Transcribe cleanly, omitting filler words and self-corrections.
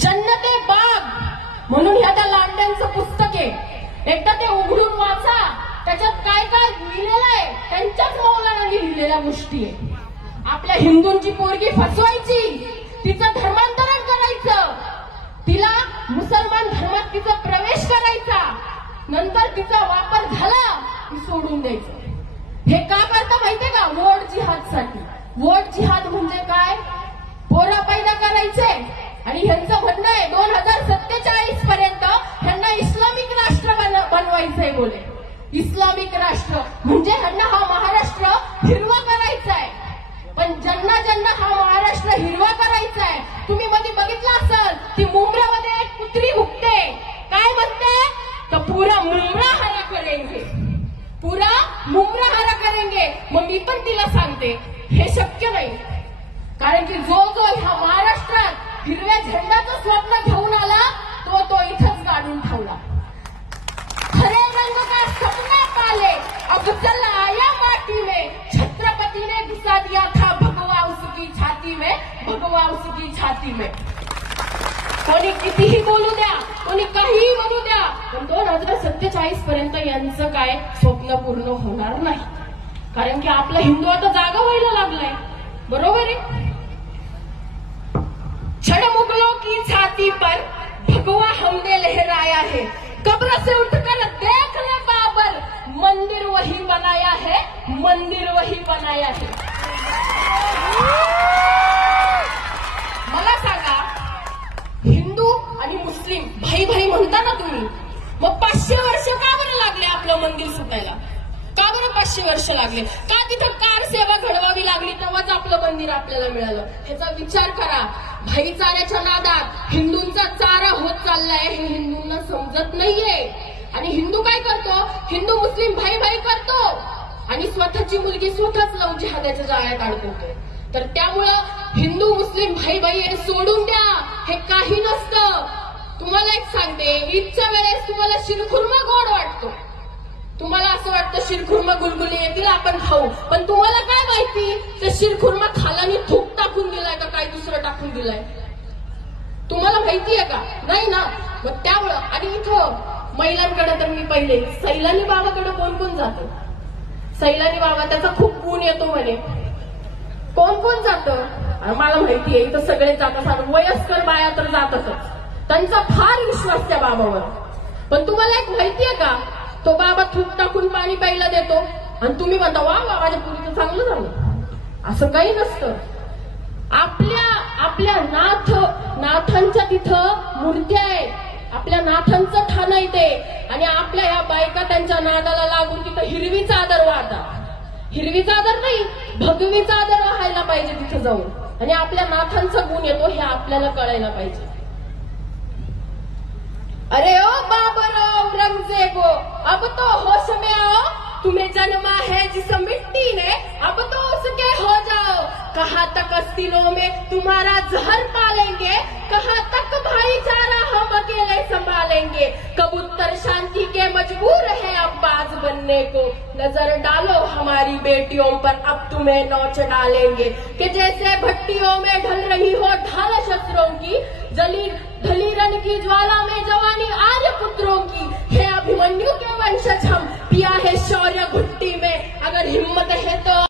जन्नते बाग म्हणून ह्या त्या लांड्यांचं पुस्तक आहे. एकदा ते उघडून वाचा, त्याच्यात काय काय लिहिलेलं आहे त्यांच्याच मौलानांनी लिहिलेल्या गोष्टी आहे. आपल्या हिंदूंची पोरगी फसवायची, तिचं धर्मांतरण करायचं, तिला मुसलमान धर्मात तिचा प्रवेश करायचा, नंतर तिचा वापर झाला की सोडून द्यायचं. हे का करता माहितीये का? वोट जिहादसाठी. वोट जिहाद म्हणजे काय? पोरं पैदा करायचे आणि ह्यांचं म्हणणं आहे 2047 पर्यंत ह्यांना इस्लामिक राष्ट्र बनवायचंय. बोले इस्लामिक राष्ट्र म्हणजे ह्यांना हा महाराष्ट्र हिरवा करायचा आहे. पण ज्यांना ज्यांना हा महाराष्ट्र हिरवा करायचा आहे, तुम्ही मध्ये बघितलं असाल की मुंब्रामध्ये एक कुत्री भुकते, काय म्हणते? तर पुरा मुंब्रा हरा करेंगे, पुरा मुंब्रा हरा करेंगे. मग मी पण तिला सांगते हे शक्य नाही, कारण की जो जो ह्या महाराष्ट्रात हिरव्या झेंडाचं स्वप्न घेऊन आला तो इथंच गाडून ठेवला. खरे रंग का सपना पाले अब जल आया माटी में, छत्रपति ने घुसा दिया था भगवा उसकी छाती में, भगवा उसकी छाती में. कोणी कितीही बोलू द्या, कोणी काहीही म्हणू द्या, पण 2047 पर्यंत यांचं काय स्वप्न पूर्ण होणार नाही. कारण की आपला हिंदू आता जागा व्हायला लागलाय. बरोबर आहे? छड़ मुगलों की छाती पर भगवा हमने लहराया है, कब्र से उठकर देख ले बाबर, मंदिर वही बनाया है, मंदिर वही बनाया है. मला सांगा, हिंदू आणि मुस्लिम भाई भाई म्हणता ना तुम्ही, मग 500 वर्ष का बरं लागले आपलं मंदिर सुटायला? का बरं 500 वर्ष लागले? का तिथं कार सेवा घडवावी लागली तेव्हाच आपलं मंदिर आपल्याला मिळालं? ह्याचा विचार करा. भाईचाऱ्याच्या नादात हिंदूंचा चारा होत चाललाय हे हिंदूंना समजत नाहीये. आणि हिंदू काय करतो? हिंदू मुस्लिम भाई भाई करतो आणि स्वतःची मुलगी स्वतःच लव जिहादाच्या जाळ्यात अडकवतो. तर त्यामुळं हिंदू मुस्लिम भाई भाई हे सोडून द्या, हे काही नसतं. तुम्हाला एक सांगते, ईदच्या वेळेस तुम्हाला शिरखुर्मा गोड वाटतो, तुम्हाला असं वाटतं शिरखुर्मा गुलगुली येतील आपण खाऊ, पण तुम्हाला काय माहिती ते शिरखुर्मा खालानी थूक टाकून दिलाय का काय दुसरं टाकून दिलाय? तुम्हाला माहितीये का? नाही ना. मग त्यामुळं आणि इथं महिलांकडे तर मी पहिले सैलानी बाबाकडे कोण कोण जातं? सैलानी बाबा त्याचा खूप गुण येतो म्हणे. कोण कोण जातं? मला माहितीये इथं सगळे जातात, वयस्कर बाया तर जातच, त्यांचा फार विश्वास त्या बाबावर. पण तुम्हाला एक माहितीये का, तो बाबा थूक टाकून पाणी प्यायला देतो आणि तुम्ही म्हणता वा वा माझ्या पुरीचं चांगलं झालं. असं काही नसतं. आपल्या नाथांच्या तिथं मूर्त्या आहेत, आपल्या नाथांचं ठाणं येते आणि आपल्या या बायका त्यांच्या नादाला लागून तिथं हिरवी चादर वाहतात. हिरवी चादर नाही, भगवी चादर वाहायला पाहिजे तिथं जाऊन. आणि आपल्या नाथांचा गुण येतो हे आपल्याला कळायला पाहिजे. अरे ओ बाबर औरंगजेबो, अब तो होश में आओ, तुम्हें जन्मा है जिस मिट्टी ने, अब तो उसके हो जाओ. कहाँ तक अस्तिलों में तुम्हारा जहर पालेंगे, कहाँ तक भाईचारा हम अकेले संभालेंगे. कबूतर शांति के मजबूर है अब बाज बनने को, नजर डालो हमारी बेटियों पर अब तुम्हें नोच डालेंगे. कि जैसे भट्टियों में ढल रही हो ढाल शस्त्रों की, ढली रण की ज्वाला में जवानी आर्य पुत्रों की. हे अभिमन्यु के वंशज हम, पिया है शौर्य घुट्टी में, अगर हिम्मत है तो